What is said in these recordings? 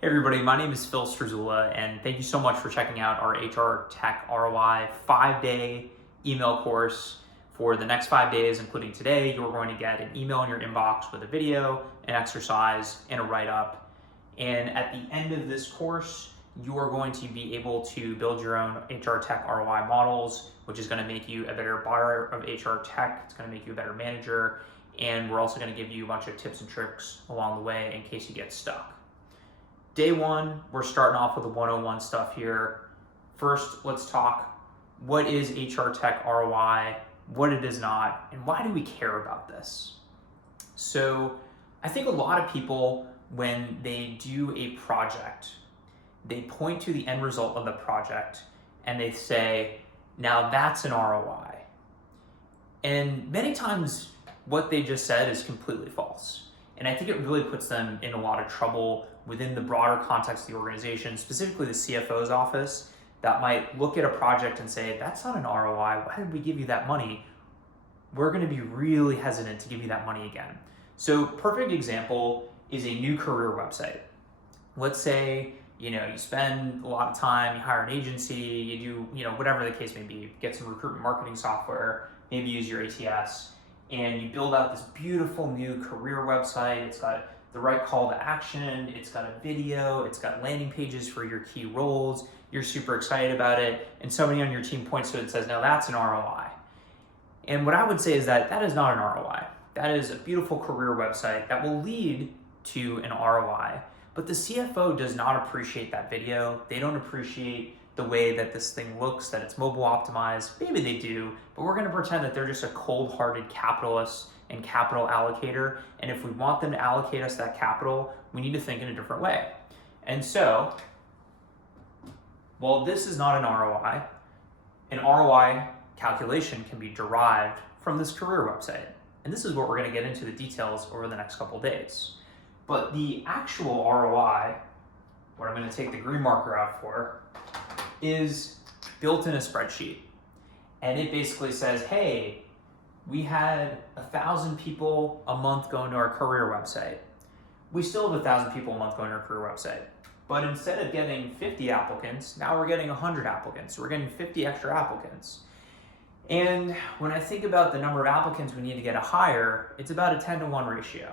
Hey everybody, my name is Phil Strazula, and thank you so much for checking out our HR Tech ROI 5-day email course. For the next 5 days, including today, you're going to get an email in your inbox with a video, an exercise, and a write-up. And at the end of this course, you are going to be able to build your own HR Tech ROI models, which is going to make you a better buyer of HR Tech. It's going to make you a better manager. And we're also going to give you a bunch of tips and tricks along the way in case you get stuck. Day one, we're starting off with the 101 stuff here. First, let's talk what is HR Tech ROI, what it is not, and why do we care about this? So I think a lot of people, when they do a project, they point to the end result of the project and they say, now that's an ROI. And many times what they just said is completely false. And I think it really puts them in a lot of trouble within the broader context of the organization, specifically the CFO's office, that might look at a project and say, that's not an ROI, why did we give you that money? We're gonna be really hesitant to give you that money again. So perfect example is a new career website. Let's say, you spend a lot of time, you hire an agency, you do, whatever the case may be, get some recruitment marketing software, maybe use your ATS, and you build out this beautiful new career website. It's got the right call to action, it's got a video, it's got landing pages for your key roles, you're super excited about it, and somebody on your team points to it and says, now that's an ROI. And what I would say is that that is not an ROI. That is a beautiful career website that will lead to an ROI, but the CFO does not appreciate that video. They don't appreciate the way that this thing looks, that it's mobile optimized. Maybe they do, but we're gonna pretend that they're just a cold-hearted capitalist and capital allocator. And if we want them to allocate us that capital, we need to think in a different way. And so, while this is not an ROI calculation can be derived from this career website. And this is what we're gonna get into the details over the next couple of days. But the actual ROI, what I'm gonna take the green marker out for, is built in a spreadsheet. And it basically says, hey, we had 1,000 people a month going to our career website. We still have 1,000 people a month going to our career website. But instead of getting 50 applicants, now we're getting 100 applicants. So we're getting 50 extra applicants. And when I think about the number of applicants we need to get a hire, it's about a 10-to-1 ratio.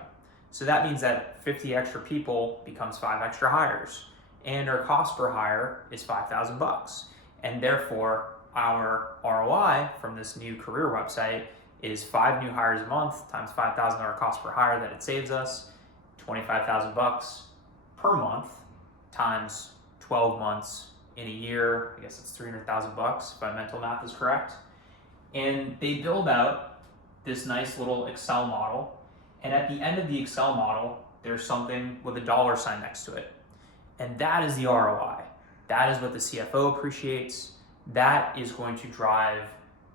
So that means that 50 extra people becomes 5 extra hires. And our cost per hire is $5,000. And therefore, our ROI from this new career website is 5 new hires a month times $5,000 cost per hire that it saves us, $25,000 per month times 12 months in a year. I guess it's $300,000 if my mental math is correct. And they build out this nice little Excel model. And at the end of the Excel model, there's something with a dollar sign next to it. And that is the ROI. That is what the CFO appreciates. That is going to drive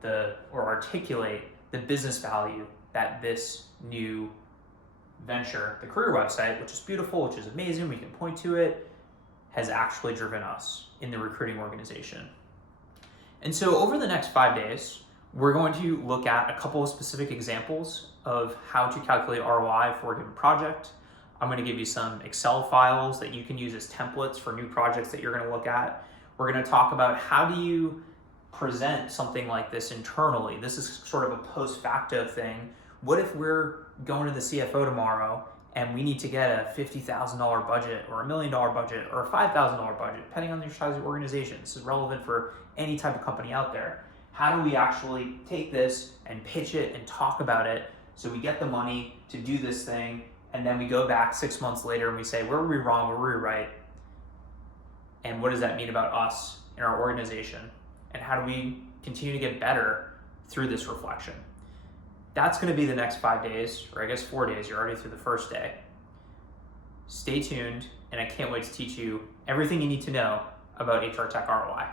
or articulate the business value that this new venture, the career website, which is beautiful, which is amazing, we can point to it, has actually driven us in the recruiting organization. And so over the next 5 days, we're going to look at a couple of specific examples of how to calculate ROI for a given project. I'm going to give you some Excel files that you can use as templates for new projects that you're going to look at. We're going to talk about how do you present something like this internally. This is sort of a post facto thing. What if we're going to the CFO tomorrow and we need to get a $50,000 budget or $1 million budget or a $5,000 budget, depending on your size of organization. This is relevant for any type of company out there. How do we actually take this and pitch it and talk about it so we get the money to do this thing, and then we go back 6 months later and we say, where were we wrong, where were we right? And what does that mean about us in our organization? And how do we continue to get better through this reflection? That's gonna be the next 5 days, or I guess 4 days, you're already through the first day. Stay tuned, and I can't wait to teach you everything you need to know about HR Tech ROI.